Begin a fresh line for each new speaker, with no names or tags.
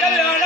கல்யாண